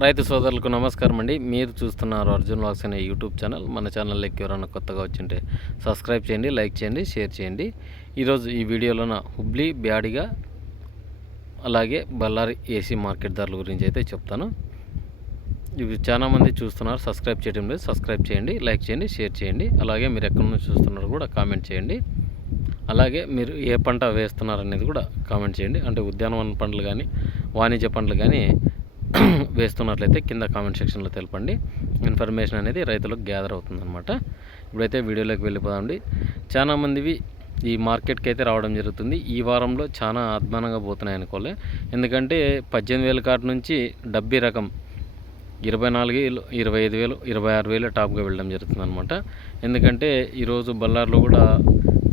రైతు సోదరులకు నమస్కారం అండి. మీరు చూస్తున్నారు అర్జున్ లాక్స్ అనే యూట్యూబ్ ఛానల్. మన ఛానల్లోకి ఎవరైనా కొత్తగా వచ్చింటే సబ్స్క్రైబ్ చేయండి లైక్ చేయండి షేర్ చేయండి. ఈరోజు ఈ వీడియోలోన హుబ్లీ బ్యాడిగా అలాగే బళ్ళారి ఏసీ మార్కెట్ ధరల గురించి అయితే చెప్తాను. ఇవి చాలామంది చూస్తున్నారు. సబ్స్క్రైబ్ చేయడం లేదు. సబ్స్క్రైబ్ చేయండి లైక్ చేయండి షేర్ చేయండి. అలాగే మీరు ఎక్కడి నుంచి చూస్తున్నారు కూడా కామెంట్ చేయండి. అలాగే మీరు ఏ పంట వేస్తున్నారు అనేది కూడా కామెంట్ చేయండి. అంటే ఉద్యానవన పండ్లు కానీ వాణిజ్య పండ్లు కానీ వేస్తున్నట్లయితే కింద కామెంట్ సెక్షన్లో తెలపండి. ఇన్ఫర్మేషన్ అనేది రైతులకు గ్యాదర్ అవుతుందన్నమాట. ఇప్పుడైతే వీడియోలోకి వెళ్ళిపోదామండి. చాలా మందివి ఈ మార్కెట్కి అయితే రావడం జరుగుతుంది. ఈ వారంలో చాలా అద్మానంగా పోతున్నాయి అనుకోలే. ఎందుకంటే పద్దెనిమిది వేల కాటి నుంచి డబ్బీ రకం ఇరవై నాలుగు వేలు ఇరవై ఐదు వేలు ఇరవై ఆరు వేలు టాప్గా వెళ్ళడం జరుగుతుంది అనమాట ఎందుకంటే ఈరోజు బళ్ళార్లో కూడా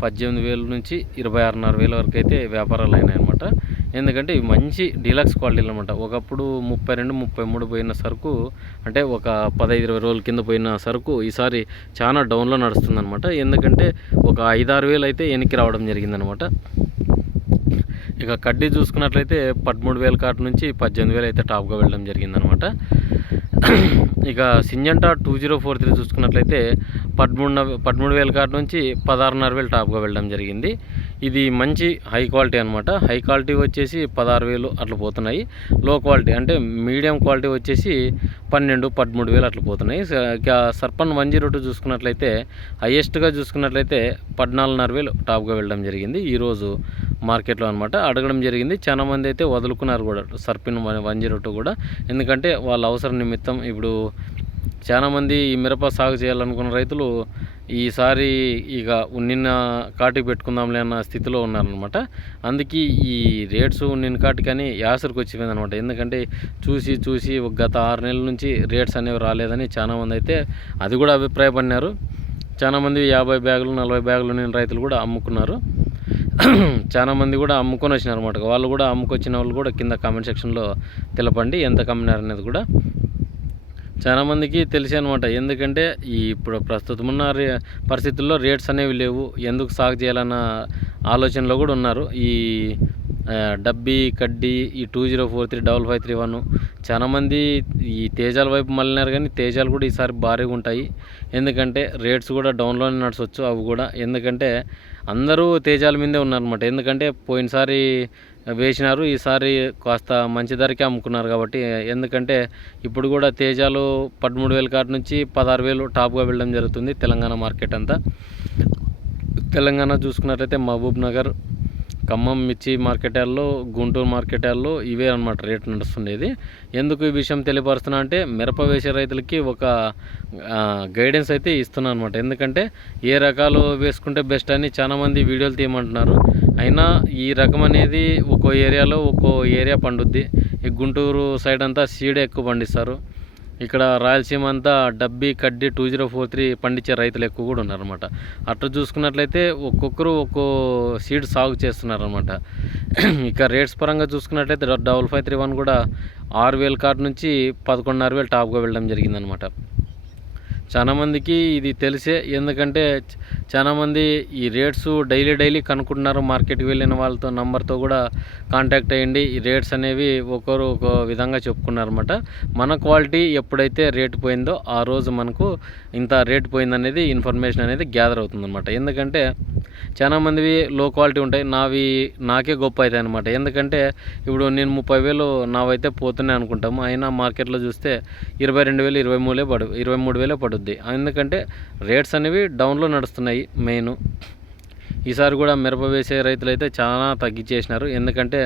పద్దెనిమిది వేల నుంచి ఇరవై ఆరున్నర వేల వరకు అయితే వ్యాపారాలు అయినాయి అనమాట ఎందుకంటే ఇవి మంచి డీలక్స్ క్వాలిటీలు అనమాట ఒకప్పుడు ముప్పై రెండు ముప్పై మూడు పోయిన సరుకు అంటే ఒక పదహైదు ఇరవై రోజుల కింద పోయిన సరుకు ఈసారి చాలా డౌన్లో నడుస్తుంది అనమాట ఎందుకంటే ఒక ఐదారు వేలు అయితే వెనక్కి రావడం జరిగిందనమాట ఇక కడ్డీ చూసుకున్నట్లయితే పదమూడు వేల కాటు నుంచి పద్దెనిమిది వేలు అయితే టాప్గా వెళ్ళడం జరిగిందనమాట ఇక Syngenta two zero four three చూసుకున్నట్లయితే పదమూడు పదమూడు వేల కాటు నుంచి పదహారున్నర వేలు టాప్గా వెళ్ళడం జరిగింది. ఇది మంచి హై క్వాలిటీ అనమాట హై క్వాలిటీ వచ్చేసి పదహారు వేలు అట్లా పోతున్నాయి. లో క్వాలిటీ అంటే మీడియం క్వాలిటీ వచ్చేసి పన్నెండు పదమూడు వేలు అట్లా పోతున్నాయి. ఇక సర్పన్ వన్ జీరో టూ చూసుకున్నట్లయితే హయ్యెస్ట్గా చూసుకున్నట్లయితే పద్నాలుగున్నర వేలు టాప్గా వెళ్ళడం జరిగింది. ఈరోజు మార్కెట్లో అనమాట అడగడం జరిగింది. చాలా మంది అయితే వదులుకున్నారు కూడా సర్పిన్ వన్ జీరో టూ కూడా. ఎందుకంటే వాళ్ళ అవసరం నిమిత్తం ఇప్పుడు చాలా మంది ఈ మిరప సాగు చేయాలనుకున్న రైతులు ఈసారి ఇక నిన్న కాటికి పెట్టుకుందాంలే అన్న స్థితిలో ఉన్నారనమాట అందుకే ఈ రేట్స్ నిన్న కాటికని యాసరికి వచ్చిపోయింది అనమాట ఎందుకంటే చూసి చూసి ఒక గత ఆరు నెలల నుంచి రేట్స్ అనేవి రాలేదని చాలామంది అయితే అది కూడా అభిప్రాయపడినారు. చాలా మంది యాభై బ్యాగులు నలభై బ్యాగులు నేను రైతులు కూడా అమ్ముకున్నారు. చాలా మంది కూడా అమ్ముకొని వచ్చినారు అనమాట వాళ్ళు కూడా అమ్ముకొచ్చిన వాళ్ళు కూడా కింద కామెంట్ సెక్షన్లో తెలపండి ఎంత కమ్మినారు అనేది కూడా. చాలా మందికి అనమాట ఎందుకంటే ఈ ఇప్పుడు ప్రస్తుతం ఉన్న రే పరిస్థితుల్లో రేట్స్ అనేవి లేవు. ఎందుకు సాగు చేయాలన్న ఆలోచనలో కూడా ఉన్నారు. ఈ డబ్బీ కడ్డీ ఈ two zero four three double five three one చాలామంది ఈ తేజాల వైపు మళ్ళినారు కానీ తేజాలు కూడా ఈసారి భారీగా ఉంటాయి. ఎందుకంటే రేట్స్ కూడా డౌన్లోనే నడచవచ్చు అవి కూడా. ఎందుకంటే అందరూ తేజాల మీదే ఉన్నారనమాట ఎందుకంటే పోయినసారి వేసినారు. ఈసారి కాస్త మంచి ధరకే అమ్ముకున్నారు కాబట్టి ఎందుకంటే ఇప్పుడు కూడా తేజాలు పదమూడు వేల కాటి నుంచి పదహారు వేలు టాప్గా వెళ్ళడం జరుగుతుంది తెలంగాణ మార్కెట్ అంతా. తెలంగాణ చూసుకున్నట్లయితే మహబూబ్ నగర్ ఖమ్మం మిర్చి మార్కెట్ యార్డ్లో గుంటూరు మార్కెట్ యార్డ్లో ఇవే అనమాట రేట్ నడుస్తుండేది. ఎందుకు ఈ విషయం తెలియపరుస్తున్నా అంటే మిరప వేసే రైతులకి ఒక గైడెన్స్ అయితే ఇస్తున్నా అనమాట ఎందుకంటే ఏ రకాలు వేసుకుంటే బెస్ట్ అని చాలామంది వీడియోలు తీయమంటున్నారు. అయినా ఈ రకం అనేది ఒక్కో ఏరియాలో ఒక్కో ఏరియా పండుద్ది. ఈ గుంటూరు సైడ్ అంతా సీడే ఎక్కువ పండిస్తారు. ఇక్కడ రాయలసీమ అంతా డబ్బీ కడ్డీ టూ జీరో ఫోర్ త్రీ పండించే రైతులు ఎక్కువ కూడా ఉన్నారనమాట అట్లా చూసుకున్నట్లయితే ఒక్కొక్కరు ఒక్కో సీడ్ సాగు చేస్తున్నారనమాట ఇక రేట్స్ పరంగా చూసుకున్నట్లయితే డబల్ ఫైవ్ త్రీ వన్ కూడా ఆరు వేల కాటు నుంచి పదకొండున్నర వేలు టాప్గా వెళ్ళడం జరిగిందనమాట చాలామందికి ఇది తెలిసే ఎందుకంటే చాలామంది ఈ రేట్స్ డైలీ డైలీ కనుక్కుంటున్నారు. మార్కెట్కి వెళ్ళిన వాళ్ళతో నంబర్తో కూడా కాంటాక్ట్ అయ్యండి. ఈ రేట్స్ అనేవి ఒకరు ఒక విధంగా చెప్పుకున్నారన్నమాట. మన క్వాలిటీ ఎప్పుడైతే రేట్ పోయిందో ఆ రోజు మనకు ఇంత రేట్ పోయిందనేది ఇన్ఫర్మేషన్ అనేది గ్యాదర్ అవుతుందన్నమాట. ఎందుకంటే చాలా మందివి లో క్వాలిటీ ఉంటాయి. నావి నాకే గొప్ప అవుతాయి అనమాట ఎందుకంటే ఇప్పుడు నేను ముప్పై వేలు నావైతే పోతున్నాయి అనుకుంటాము. అయినా మార్కెట్లో చూస్తే ఇరవై రెండు వేలు ఇరవై మూడే పడు ఇరవై మూడు వేలే పడుద్ది ఎందుకంటే రేట్స్ అనేవి డౌన్లో నడుస్తున్నాయి మెయిన్. ఈసారి కూడా మిరప వేసే రైతులు అయితే చాలా తగ్గించేసినారు ఎందుకంటే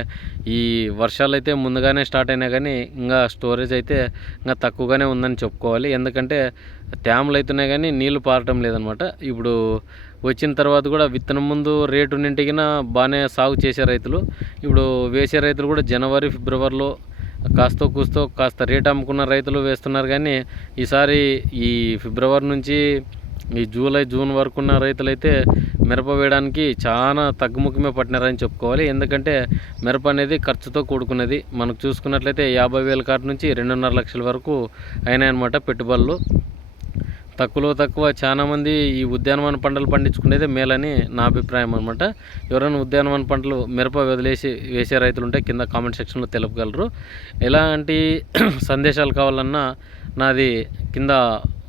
ఈ వర్షాలు అయితే ముందుగానే స్టార్ట్ అయినా కానీ ఇంకా స్టోరేజ్ అయితే ఇంకా తక్కువగానే ఉందని చెప్పుకోవాలి. ఎందుకంటే తేమలు అవుతున్నాయి కానీ నీళ్ళు పారటం లేదనమాట. ఇప్పుడు వచ్చిన తర్వాత కూడా విత్తనం ముందు రేటు నింటికిన బాగానే సాగు చేసే రైతులు. ఇప్పుడు వేసే రైతులు కూడా జనవరి ఫిబ్రవరిలో కాస్త కూస్తో కాస్త రేట్ అమ్ముకున్న రైతులు వేస్తున్నారు కానీ ఈసారి ఈ ఫిబ్రవరి నుంచి ఈ జూలై జూన్ వరకు ఉన్న రైతులైతే మిరప వేయడానికి చాలా తగ్గుముఖమే పట్టినారని చెప్పుకోవాలి. ఎందుకంటే మిరప అనేది ఖర్చుతో కూడుకున్నది. మనకు చూసుకున్నట్లయితే యాభై వేల కాటి నుంచి రెండున్నర లక్షల వరకు అయినాయన్నమాట పెట్టుబడులు. తక్కువలో తక్కువ చాలా మంది ఈ ఉద్యానవన పంటలు పండించుకునేదే మేలని నా అభిప్రాయం అనమాట ఎవరైనా ఉద్యానవన పంటలు మిరప వదిలేసి వేసే రైతులు ఉంటే కింద కామెంట్ సెక్షన్లో తెలుపగలరు. ఎలాంటి సందేశాలు కావాలన్నా నాది కింద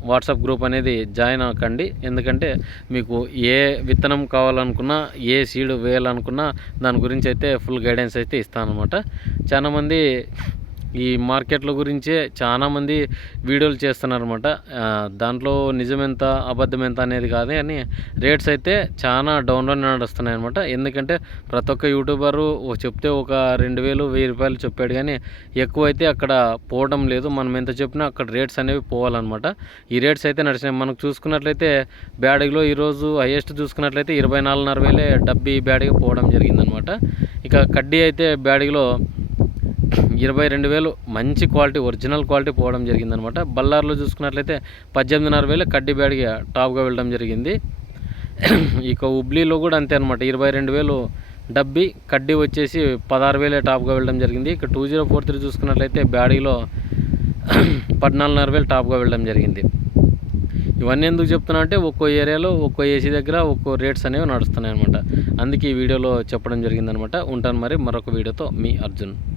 వాట్సాప్ గ్రూప్ అనేది జాయిన్ అవ్వకండి. ఎందుకంటే మీకు ఏ విత్తనం కావాలనుకున్నా ఏ సీడ్ వేయాలనుకున్నా దాని గురించి అయితే ఫుల్ గైడెన్స్ అయితే ఇస్తాను అనమాట చాలామంది ఈ మార్కెట్ల గురించే చాలామంది వీడియోలు చేస్తున్నారన్నమాట. దాంట్లో నిజమెంత అబద్ధం ఎంత అనేది కాదు కానీ రేట్స్ అయితే చాలా డౌన్లో నడుస్తున్నాయి అనమాట ఎందుకంటే ప్రతి ఒక్క యూట్యూబరు ఓ చెప్తే ఒక రెండు వేలు వెయ్యి రూపాయలు చెప్పాడు కానీ ఎక్కువ అయితే అక్కడ పోవడం లేదు. మనం ఎంత చెప్పినా అక్కడ రేట్స్ అనేవి పోవాలన్నమాట. ఈ రేట్స్ అయితే నడిచినాయి. మనకు చూసుకున్నట్లయితే బ్యాడగిలో ఈరోజు హైయెస్ట్ చూసుకున్నట్లయితే ఇరవై నాలుగున్నర వేలే డబ్బీ బ్యాడిగా పోవడం జరిగిందనమాట ఇక కడ్డీ అయితే బ్యాడగిలో ఇరవై రెండు వేలు మంచి క్వాలిటీ ఒరిజినల్ క్వాలిటీ పోవడం జరిగిందనమాట. బల్లార్లో చూసుకున్నట్లయితే పద్దెనిమిదిన్నర వేలు కడ్డీ బ్యాడ్గా టాప్గా వెళ్ళడం జరిగింది. ఇక హుబ్లీలో కూడా అంతే అనమాట. ఇరవై రెండు వేలు డబ్బి కడ్డీ వచ్చేసి పదహారు వేలే టాప్గా వెళ్ళడం జరిగింది. ఇక టూ జీరో ఫోర్ త్రీ చూసుకున్నట్లయితే బ్యాడీలో పద్నాలుగున్నర వేలు టాప్గా వెళ్ళడం జరిగింది. ఇవన్నీ ఎందుకు చెప్తున్నా అంటే ఒక్కో ఏరియాలో ఒక్కో ఏసీ దగ్గర ఒక్కో రేట్స్ అనేవి నడుస్తున్నాయి అనమాట అందుకే ఈ వీడియోలో చెప్పడం జరిగిందనమాట. ఉంటాను మరి మరొక వీడియోతో మీ అర్జున్.